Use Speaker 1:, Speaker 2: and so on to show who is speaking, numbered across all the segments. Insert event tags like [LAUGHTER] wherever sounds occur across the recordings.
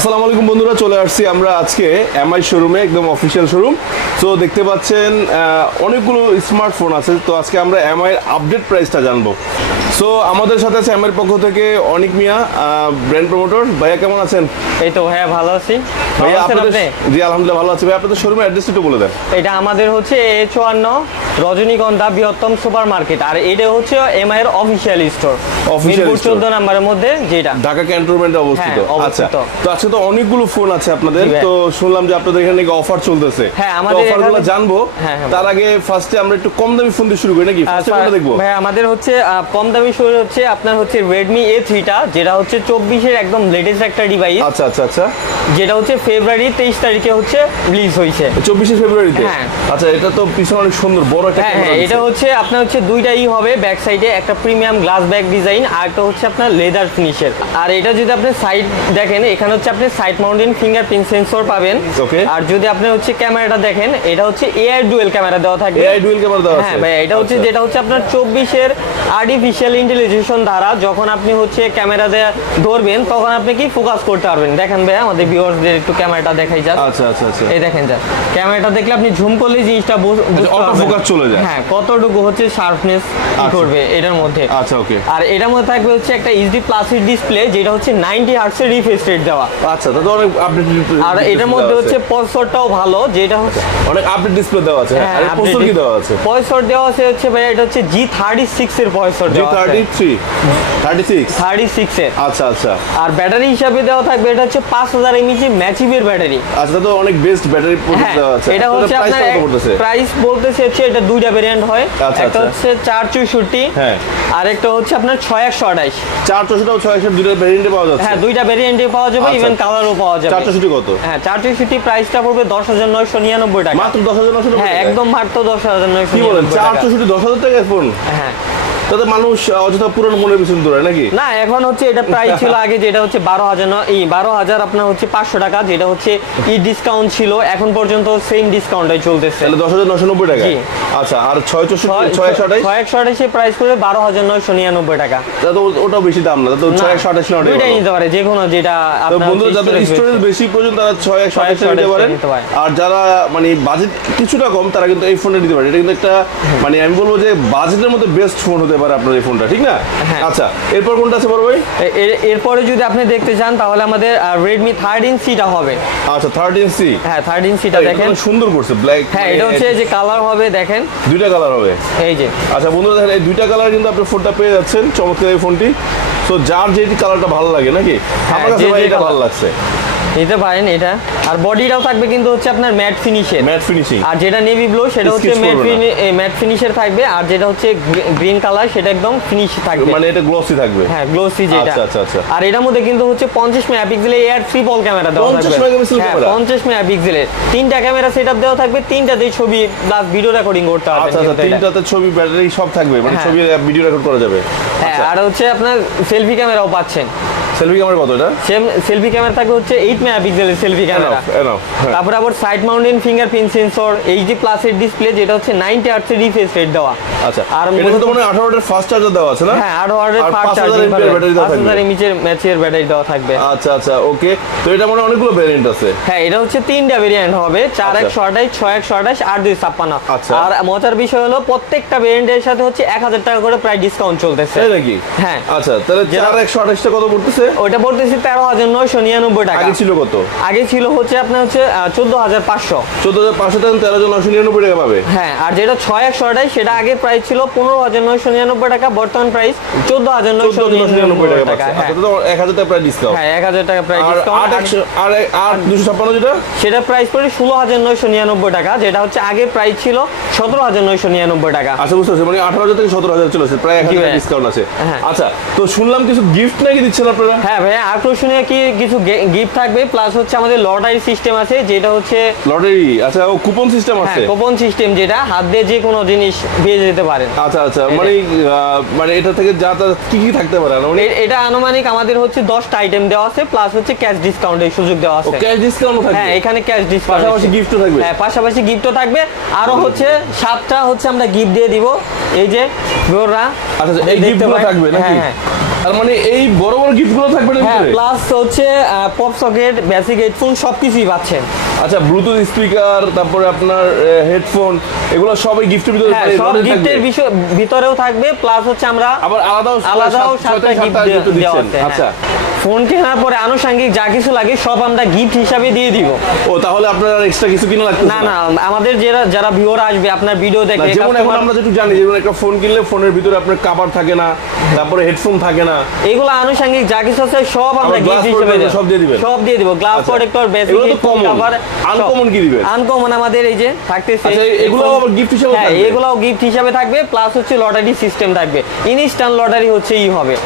Speaker 1: আসসালামু আলাইকুম বন্ধুরা চলে আসছি আমরা আজকে এমআই শোরুমে একদম অফিসিয়াল শোরুম তো দেখতে পাচ্ছেন অনেকগুলো স্মার্টফোন আছে। তো আজকে আমরা এমআই আপডেট প্রাইসটা জানব। সো আমাদের সাথে আছে এমআই পক্ষ থেকে অনিক মিয়া ব্র্যান্ড প্রমোটর ভাইয়া কেমন আছেন?
Speaker 2: এই তো ভাইয়া ভালো আছি।
Speaker 1: ভাইয়া আপনাদের জি আলহামদুলিল্লাহ ভালো আছি। ভাই আপনাদের শোরুমের অ্যাড্রেস একটু বলে দেন।
Speaker 2: এটা আমাদের হচ্ছে এ চুয়ান্ন রজনীগন্ধা বৃহত্তম সুপার মার্কেট আর এটা হচ্ছে এমআই এর অফিসিয়াল স্টোর মিরপুর চোদ্দ নাম্বারের মধ্যে যেটা।
Speaker 1: ঢাকা ক্যান্টনমেন্টে অবস্থিত।
Speaker 2: হ্যাঁ,
Speaker 1: আচ্ছা তো আজকে তো অনেকগুলো ফোন আছে আপনাদের। তো শুনলাম যে আপনাদের এখানে অফার চলতেছে।
Speaker 2: হ্যাঁ, আমাদের
Speaker 1: অফারগুলো জানব।
Speaker 2: হ্যাঁ, হ্যাঁ।
Speaker 1: তার আগে ফার্স্টে আমরা একটু কম দামি ফোন দিয়ে শুরু করি নাকি? ফার্স্টে কোনটা দেখব?
Speaker 2: ভাই আমাদের হচ্ছে কম দামি শুরু হচ্ছে আপনার হচ্ছে রেডমি এ থ্রিটা যেটা হচ্ছে চব্বিশের একদম লেটেস্ট একটা ডিভাইস
Speaker 1: আচ্ছা আচ্ছা আচ্ছা।
Speaker 2: যেটা হচ্ছে ফেব্রুয়ারি তেইশ তারিখে হচ্ছে রিলিজ হয়েছে।
Speaker 1: চব্বিশে ফেব্রুয়ারিতে
Speaker 2: হ্যাঁ।
Speaker 1: আচ্ছা এটা তো পিছনে অনেক সুন্দর বড় একটা
Speaker 2: হ্যাঁ হ্যাঁ। এটা হচ্ছে আপনার হচ্ছে দুইটাই হবে ব্যাক সাইডে একটা প্রিমিয়াম গ্লাস ব্যাক ডিজাইন আর একটা হচ্ছে আপনার লেদার ফিনিশের আর এটা যদি আপনি সাইড দেখেন এখানে হচ্ছে আপনি সাইড মাউন্টেন ফিঙ্গারপ্রিন্ট সেন্সর পাবেন। আর যদি আপনি হচ্ছে ক্যামেরাটা দেখেন এটা হচ্ছে এআই ডুয়েল ক্যামেরা দেওয়া থাকবে।
Speaker 1: AI dual camera দেওয়া
Speaker 2: হ্যাঁ ভাই এটা হচ্ছে
Speaker 1: আচ্ছা।
Speaker 2: যেটা হচ্ছে আপনার চব্বিশের আর্টিফিশিয়াল ইন্টেলিজেন্সন দ্বারা যখন আপনি হচ্ছে ক্যামেরা দিয়ে ধরবেন তখন আপনি কি ফোকাস করতে পারবেন? দেখেন ভাই আমাদের ভিউয়ার্সদের একটু ক্যামেরাটা দেখাই যাক।
Speaker 1: আচ্ছা আচ্ছা আচ্ছা।
Speaker 2: এই দেখেন যা ক্যামেরাটা দেখলে আপনি ঝুম করলে জিনিসটা
Speaker 1: auto
Speaker 2: পারবেন।
Speaker 1: focus চলে যায়।
Speaker 2: হ্যাঁ কতটুকু হচ্ছে শার্পনেস
Speaker 1: আচ্ছা।
Speaker 2: করবে এটার মধ্যে।
Speaker 1: আচ্ছা ওকে
Speaker 2: আর এটার মধ্যে থাকবে হচ্ছে একটা এইচডি প্লাসের ডিসপ্লে যেটা হচ্ছে 90 হার্টসের রিফ্রেশ রেট দেওয়া।
Speaker 1: আচ্ছা তাতে অনেক আপডেট
Speaker 2: আর এটার মধ্যে হচ্ছে প্রসেসরটাও ভালো যেটা হচ্ছে
Speaker 1: অনেক আপডেট ডিসপ্লে দেওয়া আছে। আর প্রসেসর কি দেওয়া আছে।
Speaker 2: প্রসেসর দেওয়া আছে হচ্ছে ভাই এটা হচ্ছে জি থার্টি সিক্স এর প্রসেসর দেওয়া
Speaker 1: thirty three thirty six
Speaker 2: thirty six এর।
Speaker 1: আচ্ছা আচ্ছা।
Speaker 2: আর ব্যাটারি হিসাবে দেওয়া থাকবে এটা হচ্ছে পাঁচ হাজার এমএইচ ম্যাচিভের ব্যাটারি।
Speaker 1: আচ্ছা তো অনেক বেস্ট ব্যাটারি
Speaker 2: হ্যাঁ
Speaker 1: দেওয়া আছে।
Speaker 2: এটা হচ্ছে
Speaker 1: প্রাইস
Speaker 2: আপনার প্রাইস বলতেছে হচ্ছে এটা দুইটা ভেরিয়েন্ট হয়।
Speaker 1: আচ্ছা,
Speaker 2: একটা
Speaker 1: আচ্ছা।
Speaker 2: হচ্ছে চার চৌষট্টি
Speaker 1: হ্যাঁ।
Speaker 2: আর একটা হচ্ছে আপনার ছয় একশো আঠাইশ
Speaker 1: চার চৌষট্টি ছয় একশো দুটো ভেরিয়েন্টে পাওয়া যাচ্ছে?
Speaker 2: হ্যাঁ দুইটা ভেরিয়েন্টে পাওয়া যাবে
Speaker 1: আচ্ছা।
Speaker 2: ইভেন কালারও পাওয়া যাবে।
Speaker 1: চার চৌষট্টি কত?
Speaker 2: হ্যাঁ চার চৌষট্টি প্রাইসটা পড়বে দশ হাজার নয়শো নিরানব্বই টাকা।
Speaker 1: মাত্র দশ হাজার নয়শো
Speaker 2: হ্যাঁ একদম মাত্র দশ হাজার নয়শো
Speaker 1: কি বলেন চার। চৌষট্টি দশ হাজার টাকা ফোন
Speaker 2: হ্যাঁ।
Speaker 1: তাতে মানুষ অযথা পুরনো মনের পিছনে দৌড়ায় নাকি?
Speaker 2: না এখন হচ্ছে এটা প্রাইস [LAUGHS] ছিল আগে যেটা হচ্ছে বারো হাজার এই বারো হাজার আপনার হচ্ছে পাঁচশো টাকা যেটা হচ্ছে ই ডিসকাউন্ট ছিল। এখন পর্যন্ত সেম ডিসকাউন্টটাই চলতেছে।
Speaker 1: তাহলে দশ হাজার নশো নব্বই টাকা। আচ্ছা আর ছয় চৌষট্টি ছয় একশো আঠাইশ
Speaker 2: ছয় একশো আঠাইশে প্রাইস পড়বে বারো হাজার নয়শো নিরানব্বই টাকা।
Speaker 1: তো ও- ওটাও বেশি দাম না তো ছয় একশো আঠাশ না ওটাই
Speaker 2: দুইটাই
Speaker 1: ভালো।
Speaker 2: নিতে পারে যে কোনো যেটা
Speaker 1: বন্ধুরা যাদের স্টোরেজ
Speaker 2: বেশি।
Speaker 1: প্রয়োজন তারা ছয় একশো আঠাশ
Speaker 2: আঠাশ নিতে পারে।
Speaker 1: আর যারা মানে বাজেট কিছুটা কম তারা কিন্তু এই ফোনটা নিতে পারে। এটা কিন্তু একটা মানে আমি বলব যে বাজেটের মধ্যে বেস্ট ফোন হতে পারে আপনার এই ফোনটা ঠিক না?
Speaker 2: হ্যাঁ।
Speaker 1: আচ্ছা এরপর কোনটা আছে বড় ভাই?
Speaker 2: এরপরে যদি আপনি দেখতে চান তাহলে আমাদের রেডমি থার্টিন সিটা হবে।
Speaker 1: আচ্ছা থার্টিন সি
Speaker 2: হ্যাঁ থার্টিন সিটা দেখেন।
Speaker 1: সুন্দর করছে ব্ল্যাক
Speaker 2: হ্যাঁ এটা হচ্ছে যে কালার হবে দেখেন।
Speaker 1: দুইটা কালার হবে?
Speaker 2: এই যে।
Speaker 1: আচ্ছা বন্ধুরা দেখেন এই দুইটা কালার কিন্তু আপনি ফোনটা পেয়ে যাচ্ছেন চমৎকার এই ফোনটি। তো যার যেটি কালারটা ভালো লাগে নাকি? আমার কাছে ভাই এটা। ভালো লাগছে।
Speaker 2: নিতে পারেন এটা। আর বডিটাও থাকবে কিন্তু হচ্ছে আপনার ম্যাট ফিনিশের।
Speaker 1: Matte finishing.
Speaker 2: আর যেটা নেভি ব্লু সেটা হচ্ছে ম্যাট ম্যাট ফিনিশের থাকবে আর যেটা হচ্ছে গ্রিন কালার সেটা একদম ফিনিশ থাকবে।
Speaker 1: মানে এটা গ্লসি থাকবে।
Speaker 2: হ্যাঁ গ্লোসি যেটা।
Speaker 1: আচ্ছা, আচ্ছা, আচ্ছা।
Speaker 2: আর এটার মধ্যে কিন্তু হচ্ছে পঞ্চাশ মেগাপিক্সেল এয়ার ট্রিপল ক্যামেরা দেওয়া থাকবে।
Speaker 1: megapixel
Speaker 2: হ্যাঁ
Speaker 1: camera?
Speaker 2: পঞ্চাশ মেগাপিক্সেলের তিনটা ক্যামেরা সেটআপ দেওয়া থাকবে তিনটাতেই ছবি প্লাস ভিডিও রেকর্ডিং করতে পারবেন
Speaker 1: আচ্ছা আচ্ছা তিনটাতে ছবি ব্যাটারি সব থাকবে মানে
Speaker 2: হ্যাঁ।
Speaker 1: ছবি ভিডিও রেকর্ড করা যাবে।
Speaker 2: হ্যাঁ
Speaker 1: আচ্ছা।
Speaker 2: আর হচ্ছে আপনার সেলফি ক্যামেরাও পাচ্ছেন।
Speaker 1: সেলফি ক্যামেরা কত এটা?
Speaker 2: সেম সেলফি ক্যামেরা থাকবে হচ্ছে এইট মেগাপিক্সেলের সেলফি ক্যামেরা।
Speaker 1: এনাফ
Speaker 2: তারপর আবার side mounted fingerprint sensor HD প্লাসের ডিসপ্লে যেটা হচ্ছে 90 হার্টজের রিফ্রেশ রেট দেওয়া।
Speaker 1: আচ্ছা
Speaker 2: আর
Speaker 1: এটা তো মানে 18 এর ফাস্ট চার্জার দেওয়া আছে না?
Speaker 2: হ্যাঁ আরও হার্ডের
Speaker 1: আর
Speaker 2: ফাস্ট
Speaker 1: 5000
Speaker 2: চার্জিং
Speaker 1: mAh ব্যাটারি দেওয়া থাকবে
Speaker 2: 5000 এমএইচ এর ম্যাচের ব্যাটারি দেওয়া থাকবে।
Speaker 1: আচ্ছা আচ্ছা ওকে তো এটা মানে অনেকগুলো ভ্যারিয়েন্ট আছে।
Speaker 2: হ্যাঁ এটা হচ্ছে তিনটা ভেরিয়েন্ট হবে। চার
Speaker 1: আচ্ছা।
Speaker 2: একশো আঠাশ ছয় একশো আঠাশ আর দুই ছাপ্পান্ন।
Speaker 1: আচ্ছা।
Speaker 2: আর মজার বিষয় হলো প্রত্যেকটা ভেরিয়েন্টের সাথে হচ্ছে এক হাজার টাকা করে প্রায় ডিসকাউন্ট চলতেছে।
Speaker 1: তাই নাকি?
Speaker 2: হ্যাঁ।
Speaker 1: আচ্ছা তাহলে
Speaker 2: যেটা-
Speaker 1: 4128 টা কত পড়তেছে?
Speaker 2: ওইটা পড়তেছি তেরো হাজার নয়শো নিরানব্বই টাকা।
Speaker 1: আগে ছিল কত?
Speaker 2: আগে ছিল হচ্ছে আপনার হচ্ছে চোদ্দ হাজার পাঁচশো।
Speaker 1: 14500 টাকা 13999 টাকা পাবে?
Speaker 2: হ্যাঁ আর যেটা ছয় একশো আঠাশ সেটা আগের প্রাইস ছিল পনেরো হাজার নয়শো নিরানব্বই টাকা বর্তমান প্রাইস চোদ্দ হাজার নয়শো নিরানব্বই
Speaker 1: টাকা
Speaker 2: হ্যাঁ।
Speaker 1: আচ্ছা তো 1000 টাকা ডিসকাউন্ট
Speaker 2: হ্যাঁ এক হাজার টাকা প্রাইস
Speaker 1: আর
Speaker 2: ডিসকাউন্ট
Speaker 1: 8100 আর আর 256 যেটা?
Speaker 2: সেটা প্রাইস পড়ে ষোলো হাজার নয়শো নিরানব্বই টাকা যেটা হচ্ছে আগের প্রাইস ছিল সতেরো হাজার নয়শো নিরানব্বই টাকা।
Speaker 1: আচ্ছা বুঝতে পারছি। মানে 18000 থেকে 17000 চলে আসে প্রায় 1000
Speaker 2: জি
Speaker 1: টাকা
Speaker 2: ভাই।
Speaker 1: ডিসকাউন্ট আছে।
Speaker 2: হ্যাঁ।
Speaker 1: আচ্ছা তো শুনলাম কিছু গিফট নাকি দিচ্ছেন আপনারা?
Speaker 2: হ্যাঁ ভাইয়া আকর্ষণীয় কি কিছু গিফট থাকবে? প্লাস হচ্ছে আমাদের লটারি সিস্টেম আছে যেটা হচ্ছে
Speaker 1: লটারি আচ্ছা ও কুপন সিস্টেম
Speaker 2: হ্যাঁ
Speaker 1: আছে?
Speaker 2: কুপন সিস্টেম যেটা হাত দিয়ে যে কোনো জিনিস পেয়ে যেতে পারেন।
Speaker 1: আচ্ছা আচ্ছা মানে মানে এটা থেকে যা তা কি কি থাকতে পারে? মানে
Speaker 2: এটা আনুমানিক আমাদের হচ্ছে দশটা আইটেম দেওয়া আছে প্লাস হচ্ছে ক্যাশ ডিসকাউন্টের সুযোগ দেওয়া আছে।
Speaker 1: ক্যাশ ডিসকাউন্ট থাকবে?
Speaker 2: হ্যাঁ এখানে ক্যাশ ডিসকাউন্ট
Speaker 1: পাশাপাশি গিফটও থাকবে?
Speaker 2: হ্যাঁ পাশাপাশি গিফটও থাকবে। আরও হচ্ছে সাতটা হচ্ছে আমরা গিফট দিয়ে দিব। এই যে ভিউয়াররা
Speaker 1: আচ্ছা, আচ্ছা, এই
Speaker 2: দেখতে
Speaker 1: gift গুলো
Speaker 2: পায়।
Speaker 1: থাকবে নাকি?
Speaker 2: হ্যাঁ হ্যাঁ।
Speaker 1: তার মানে এই বড় বড় গিফটগুলো থাকবে
Speaker 2: হ্যাঁ প্লাস হচ্ছে পপ সকেট বেসিক হেডফোন সবকিছুই পাচ্ছেন।
Speaker 1: আচ্ছা ব্লুটুথ স্পিকার তারপরে আপনার হেডফোন এগুলো সবই গিফটের ভিতরে
Speaker 2: হ্যাঁ সব গিফটের ভিতরেও থাকবে প্লাস হচ্ছে আমরা
Speaker 1: আবার আলাদাও
Speaker 2: আলাদাও
Speaker 1: সাত-
Speaker 2: সাতটা গিফট দেওয়া
Speaker 1: আচ্ছা।
Speaker 2: ফোন কেনার পরে আনুষঙ্গিক যা কিছু লাগে সব আমরা গিফট হিসাবে দিয়ে দিব
Speaker 1: ও তাহলে আপনার এক্সট্রা কিছু কিনা লাগবে
Speaker 2: না না আমাদের যারা যারা ভিউয়ার আসবে আপনার ভিডিও দেখে
Speaker 1: যেমন এখন আমরা যেটুকু জানি যেমন একটা ফোন কিনলে ফোনের ভিতরে আপনার কাভার থাকে না তারপরে হেডফোন থাকে না
Speaker 2: এগুলো আনুষঙ্গিক যা কিছু আছে সব আমরা গিফট হিসেবে দেব।
Speaker 1: সব দিয়ে দিবেন?
Speaker 2: সব দিয়ে দিব গ্লাস। প্রোটেক্টর বেসিক
Speaker 1: এগুলো তো common। Uncommon কি দিবেন?
Speaker 2: আনকমন আমাদের এই যে থাকতেছে
Speaker 1: আচ্ছা, এগুলো আবার gift হিসেবে
Speaker 2: হ্যাঁ? এগুলোও গিফট হিসাবে থাকবে প্লাস হচ্ছে লটারি সিস্টেম থাকবে ইনস্ট্যান্ট লটারি হচ্ছে ই হবে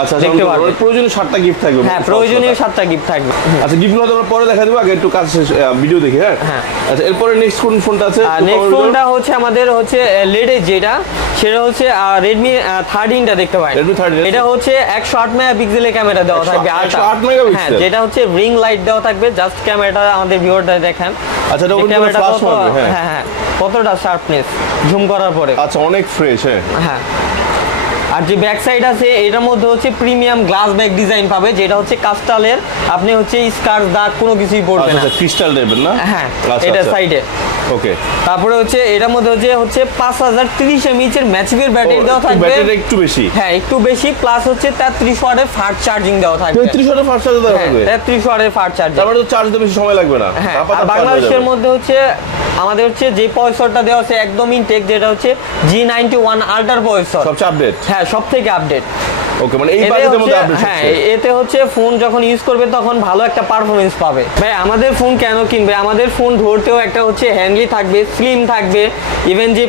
Speaker 1: আচ্ছা
Speaker 2: দেখতে
Speaker 1: দেখতে
Speaker 2: পারবেন।
Speaker 1: প্রয়োজনীয় সাতটা গিফট থাকবে
Speaker 2: হ্যাঁ প্রয়োজনীয়
Speaker 1: সাতটা।
Speaker 2: সাতটা গিফট থাকবে।
Speaker 1: আচ্ছা গিফটগুলো তো আমরা পরে দেখা দেবো আগে একটু কাজ ভিডিও দেখি হ্যাঁ?
Speaker 2: হ্যাঁ।
Speaker 1: আচ্ছা এরপরে নেক্সট কোন ফোনটা আছে?
Speaker 2: নেক্সট ফোনটা হচ্ছে আমাদের হচ্ছে লেটেস্ট যেটা সেটা হচ্ছে রেডমি থার্টিনটা দেখতে পাই এটা হচ্ছে একশো আট মেগা পিক্সেলের ক্যামেরা দেওয়া থাকবে আলট্রা।
Speaker 1: 108 megapixel?
Speaker 2: হ্যাঁ যেটা হচ্ছে রিং লাইট দেওয়া থাকবে জাস্ট ক্যামেরাটা আমাদের ভিউয়ারটা দেখেন।
Speaker 1: আচ্ছা, এটা
Speaker 2: যে
Speaker 1: ওপর থেকে
Speaker 2: ক্যামেরাটা
Speaker 1: flash
Speaker 2: কত
Speaker 1: মারবে, হ্যাঁ।
Speaker 2: হ্যাঁ হ্যাঁ কতটা শার্পনেস জুম করার পরে।
Speaker 1: আচ্ছা অনেক ফ্রেশ হ্যাঁ।
Speaker 2: হ্যাঁ। আর যে ব্যাক সাইড আছে এটার মধ্যে হচ্ছে প্রিমিয়াম গ্লাস ব্যাক ডিজাইন পাবে যেটা হচ্ছে কাস্টালের আপনি হচ্ছে স্কার দাগ কোনো কিছুই পড়বে
Speaker 1: আচ্ছা
Speaker 2: না।
Speaker 1: আচ্ছা ক্রিস্টাল টাইপের না?
Speaker 2: হ্যাঁ
Speaker 1: আচ্ছা,
Speaker 2: এটা
Speaker 1: আচ্ছা।
Speaker 2: সাইডে
Speaker 1: ওকে
Speaker 2: তারপরে হচ্ছে এটার মধ্যে হচ্ছে হচ্ছে পাঁচ হাজার তিরিশ এমএইচ এর ম্যাচিভের ব্যাটারি দেওয়া থাকবে।
Speaker 1: ব্যাটারিটা একটু বেশি?
Speaker 2: হ্যাঁ একটু বেশি প্লাস হচ্ছে তেত্রিশ ওয়াটের ফাস্ট চার্জিং দেওয়া থাকবে।
Speaker 1: তেত্রিশ হাজার ফার্স্ট চার্জ দেওয়া
Speaker 2: হ্যাঁ
Speaker 1: হবে
Speaker 2: তেত্রিশ ওয়াটের ফাস্ট চার্জিং
Speaker 1: তারপরে তো চার্জ দিতে বেশি সময় লাগবে না।
Speaker 2: হয়ে বাংলাদেশের মধ্যে হচ্ছে আমাদের হচ্ছে যে পয়সরটা দেওয়া আছে একদম ইনটেক যেটা হচ্ছে G ninety one ultra processor
Speaker 1: সবচেয়ে আপডেট
Speaker 2: হ্যাঁ সব থেকে আপডেট
Speaker 1: ওকে মানে এই বাজেটের মধ্যে
Speaker 2: হ্যাঁ এতে হচ্ছে ফোন যখন ইউজ করবে তখন ভালো একটা পারফরমেন্স পাবে। ভাই আমাদের ফোন কেন কিনবে? আমাদের ফোন ধরতেও একটা হচ্ছে হ্যান্ডলি থাকবে স্লিম থাকবে। ইভেন যে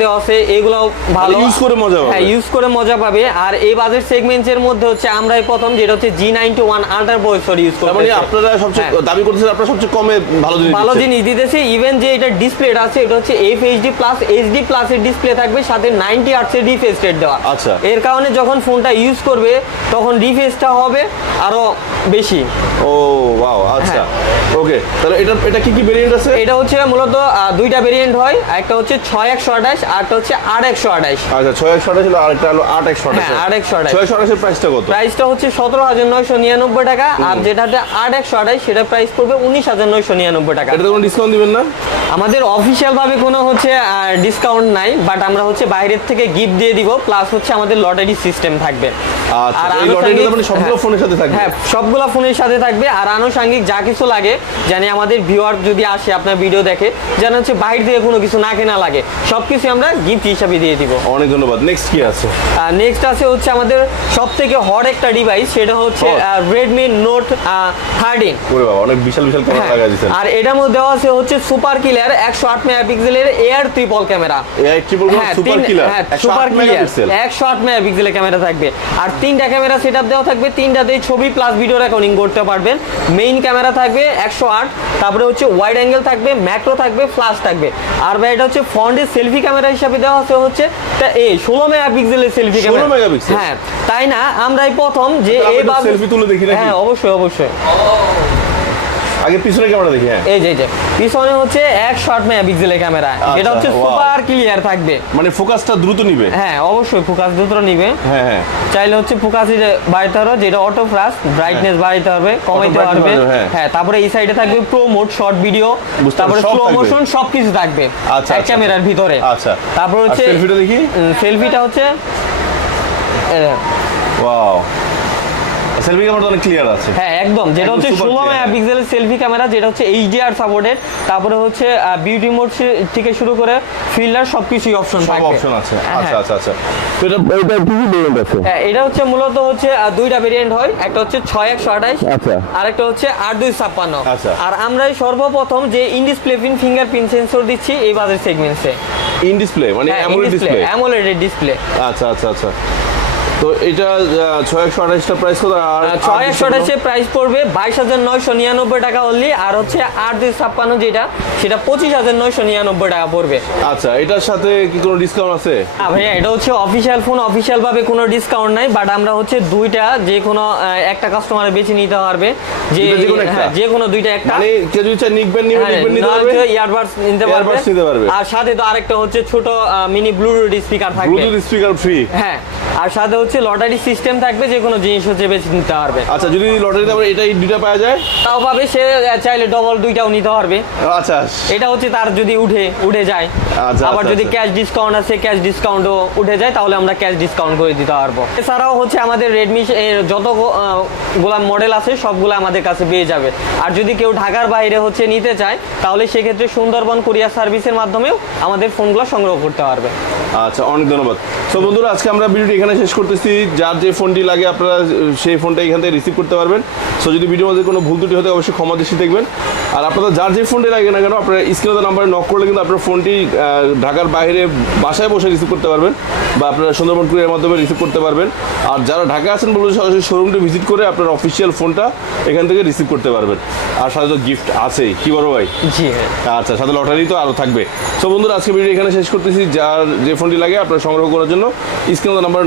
Speaker 2: দেওয়া আছে এগুলো ভালো।
Speaker 1: use করে মজা পাবে।
Speaker 2: হ্যাঁ ইউজ করে মজা পাবে। আর এই বাজেট সেগমেন্টের মধ্যে হচ্ছে আমরাই প্রথম যেটা হচ্ছে G ninety one ultra use
Speaker 1: মানে আপনারা সবচেয়ে
Speaker 2: হ্যাঁ।
Speaker 1: দাবি করতেছেন আপনারা সবচেয়ে কমে ভালো জিনিস
Speaker 2: ভালো জিনিস দিতেছে। ইভেন যে এটা ডিসপ্লেটা আছে এটা হচ্ছে F HD plus HD plus এর ডিসপ্লে থাকবে সাথে নাইনটি আর্টসের রিফ্রেশ রেট দেওয়া।
Speaker 1: আচ্ছা।
Speaker 2: এর কারণে যখন ফোনটা ইউজ করবে তখন রিফ্রেশটা হবে আরও বেশি।
Speaker 1: ও ওয়াও আচ্ছা।
Speaker 2: হ্যাঁ।
Speaker 1: ওকে তাহলে এটা এটা কি কি ভেরিয়েন্ট আছে?
Speaker 2: এটা হচ্ছে মূলত দুইটা ভেরিয়েন্ট হয় একটা হচ্ছে ছয় একশো আঠাশ আর একটা হচ্ছে আট একশো আঠাশ।
Speaker 1: আচ্ছা ছয় একশো আঠাশ ছিল আরেকটা হলো আট একশো আঠাশ।
Speaker 2: হ্যাঁ, আট একশো আঠাশ।
Speaker 1: ছয় একশো আঠাশের প্রাইসটা কত?
Speaker 2: প্রাইসটা হচ্ছে সতেরো হাজার নয়শো নিরানব্বই টাকা আর যেটাতে আট একশো আঠাশ সেটা প্রাইস পড়বে উনিশ হাজার নয়শো নিরানব্বই টাকা।
Speaker 1: এটা কোনো ডিসকাউন্ট দিবেন না?
Speaker 2: আমাদের অফিসিয়াল ভাবে কোনো হচ্ছে ডিসকাউন্ট নাই বাট আমরা হচ্ছে বাইরের থেকে গিফট দিয়ে দিব প্লাস হচ্ছে আমাদের লটারি সিস্টেম থাকবে।
Speaker 1: আচ্ছা
Speaker 2: আর
Speaker 1: মানে সবগুলো
Speaker 2: হ্যাঁ।
Speaker 1: ফোনের সাথে থাকবে?
Speaker 2: হ্যাঁ সবগুলো ফোনের সাথে থাকবে। আর আনুষঙ্গিক যা কিছু লাগে জানি আমাদের ভিউয়ার যদি আসে আপনার ভিডিও দেখে যেন হচ্ছে বাইরে থেকে কোনো কিছু না কেনা লাগে। সব কিছু আমরা গিফট হিসাবে দিয়ে দিব।
Speaker 1: অনেক ধন্যবাদ। নেক্সট কি আছে?
Speaker 2: নেক্সট আছে হচ্ছে আমাদের সব থেকে হট একটা ডিভাইস সেটা হচ্ছে রেডমি নোট থার্টিন
Speaker 1: অনেক বিশাল বিশাল ক্যামেরা
Speaker 2: হ্যাঁ।
Speaker 1: লাগা দিয়েছেন
Speaker 2: আর এটার মধ্যে দেওয়া আছে হচ্ছে সুপার কিলার একশো আট মেগাপিক্সেলের এয়ার ট্রিপল ক্যামেরা
Speaker 1: ট্রিপল
Speaker 2: হ্যাঁ
Speaker 1: সুপার কিলার
Speaker 2: হ্যাঁ,
Speaker 1: 108
Speaker 2: সুপার ক্লিয়ার একশো আট মেগাপিক্সেলের ক্যামেরা থাকবে। আর তিনটা ক্যামেরা সেট দেওয়া থাকবে তিনটাতেই ছবি প্লাস ভিডিও রেকর্ডিং করতে পারবেন। মেইন ক্যামেরা থাকবে একশো আট তারপরে হচ্ছে ওয়াইড অ্যাঙ্গেল থাকবে ম্যাক্রো থাকবে ফ্লাশ থাকবে। আর ভাই এটা হচ্ছে ফ্রন্টে সেলফি ক্যামেরা হিসাবে দেওয়া আছে হচ্ছে তা- এই ষোলো মেগাপিক্সেলের সেলফি ক্যামেরা? হ্যাঁ তাই না? আমরাই প্রথম যে এই
Speaker 1: selfie তুলে দেখি
Speaker 2: হ্যাঁ অবশ্যই অবশ্যই।
Speaker 1: আগে পিছনে ক্যামেরা দেখি হ্যাঁ।
Speaker 2: এই যে যে। পিছনে হচ্ছে একশো আট মেগাপিক্সেলের ক্যামেরা। যেটা হচ্ছে সুপার ক্লিয়ার থাকবে।
Speaker 1: মানে ফোকাসটা দ্রুত নিবে।
Speaker 2: হ্যাঁ অবশ্যই ফোকাস দুটো নিবে।
Speaker 1: হ্যাঁ হ্যাঁ।
Speaker 2: চাইলে হচ্ছে ফোকাসই বাড়াইতে হবে যেটা অটো ফ্লাশ ব্রাইটনেস বাড়াইতে হবে কমাইতে পারবে।
Speaker 1: হ্যাঁ।
Speaker 2: হ্যাঁ তারপরে এই সাইডে থাকবে প্রো মোড শর্ট ভিডিও তারপরে স্লো মোশন সবকিছু থাকবে
Speaker 1: আচ্ছা,
Speaker 2: এক
Speaker 1: আচ্ছা,
Speaker 2: ক্যামেরার ভিতরে।
Speaker 1: আচ্ছা।
Speaker 2: তারপর হচ্ছে
Speaker 1: সেলফিটা দেখি।
Speaker 2: সেলফিটা হচ্ছে
Speaker 1: ওয়াও সেলফি ক্যামেরা অনেক ক্লিয়ার আছে।
Speaker 2: হ্যাঁ একদম। যেটা হচ্ছে ষোলো মেগাপিক্সেলের সেলফি ক্যামেরা যেটা হচ্ছে এইচডিআর সাপোর্টেড তারপরে হচ্ছে বিউটি মোড থেকে শুরু করে ফিল্টার সবকিছুই অপশন
Speaker 1: সব অপশন আছে।
Speaker 2: হ্যাঁ,
Speaker 1: আচ্ছা আচ্ছা আচ্ছা। তো এটা এটা কি ভেরিয়েন্ট আছে?
Speaker 2: হ্যাঁ এটা হচ্ছে মূলত হচ্ছে দুইটা ভেরিয়েন্ট হয়। একটা হচ্ছে ছয় একশো আঠাশ
Speaker 1: আচ্ছা।
Speaker 2: আরেকটা হচ্ছে আট দুই ছাপ্পান্ন।
Speaker 1: আচ্ছা।
Speaker 2: আর আমরাই সর্বপ্রথম যে ইন ডিসপ্লে পিন ফিঙ্গারপ্রিন্ট সেন্সর দিচ্ছি এই বাজার সেগমেন্টসে
Speaker 1: ইন ডিসপ্লে মানে অ্যামোলেড ডিসপ্লে
Speaker 2: অ্যামোলেড ডিসপ্লে
Speaker 1: আচ্ছা আচ্ছা আচ্ছা। তো এটা ছয় একশো আঠাশটা প্রাইস
Speaker 2: ছয় একশো আঠাশে প্রাইস পড়বে বাইশ হাজার নয়শো নিরানব্বই টাকা অনলি আর হচ্ছে আট দুই ছাপ্পান্ন যেটা সেটা পঁচিশ হাজার নয়শো নিরানব্বই টাকা পড়বে।
Speaker 1: আচ্ছা এটার সাথে কি কোনো ডিসকাউন্ট আছে?
Speaker 2: ভাইয়া এটা হচ্ছে অফিসিয়াল ফোন অফিসিয়াল ভাবে কোনো ডিসকাউন্ট নাই বাট আমরা হচ্ছে দুইটা যে কোনো একটা কাস্টমার বেছে নিতে পারবে। যে
Speaker 1: যে কোনো?
Speaker 2: হ্যাঁ, দুইটা একটা।
Speaker 1: মানে কেউ যদি চায় নিকবেন
Speaker 2: হ্যাঁ,
Speaker 1: নিতে পারবে?
Speaker 2: ইয়ারবাডস পারবে।
Speaker 1: নিতে পারবে।
Speaker 2: আর সাথে তো আরেকটা হচ্ছে ছোট মিনি ব্লুটুথ স্পিকার থাকবে।
Speaker 1: ব্লুটুথ স্পিকার ফ্রি
Speaker 2: হ্যাঁ আর সাথে হচ্ছে লটারি সিস্টেম থাকবে যে কোনো জিনিস হচ্ছে বেছে নিতে পারবে।
Speaker 1: আচ্ছা যদি লটারিতে আবার এটাই দুইটা পাওয়া যায়?
Speaker 2: তাও পাবে সে চাইলে ডবল দুইটাও নিতে পারবে।
Speaker 1: আচ্ছা।
Speaker 2: এটা হচ্ছে তার যদি উঠে উঠে যায়।
Speaker 1: আচ্ছা,
Speaker 2: আবার
Speaker 1: আচ্ছা,
Speaker 2: যদি
Speaker 1: আচ্ছা।
Speaker 2: ক্যাশ ডিসকাউন্ট আছে ক্যাশ ডিসকাউন্টও উঠে যায় তাহলে আমরা ক্যাশ ডিসকাউন্ট করে দিতে পারব। এছাড়াও হচ্ছে আমাদের রেডমি যত গোলাম মডেল আছে সবগুলো আমাদের কাছে পেয়ে যাবে। আর যদি কেউ ঢাকার বাইরে হচ্ছে নিতে চায় তাহলে সেক্ষেত্রে সুন্দরবন কুরিয়ার সার্ভিসের মাধ্যমেও আমাদের ফোনগুলো সংগ্রহ করতে পারবে।
Speaker 1: আচ্ছা অনেক ধন্যবাদ। তো বন্ধুরা আজকে আমরা ভিডিওটি এখানে শেষ করতেছি। যার যে ফোনটি লাগে আপনারা সেই ফোনটা এখান থেকে রিসিভ করতে পারবেন। সো যদি ভিডিওর মধ্যে কোনো ভুল ত্রুটি হতে অবশ্যই ক্ষমা দৃষ্টি দেখবেন। আর আপনারা যার যে ফোনটি লাগে না কেন আপনারা স্ক্রিনে নাম্বারে নক করলে কিন্তু আপনার ফোনটি ঢাকার বাইরে বাসায় বসে রিসিভ করতে পারবেন বা আপনারা সুন্দরবন কুরিয়ার মাধ্যমে রিসিভ করতে পারবেন। আর যারা ঢাকা আছেন বলুন সরাসরি শোরুমটি ভিজিট করে আপনার অফিসিয়াল ফোনটা এখান থেকে রিসিভ করতে পারবেন। আর সাথে তো গিফট আছেই। কি বড় ভাই?
Speaker 2: জি।
Speaker 1: আচ্ছা সাথে লটারি তো আরও থাকবে। সো বন্ধুরা আজকে ভিডিও এখানে শেষ করতেছি। যার যে ফোনটি লাগে আপনার সংগ্রহ করার জন্য স্ক্রিন নাম্বারে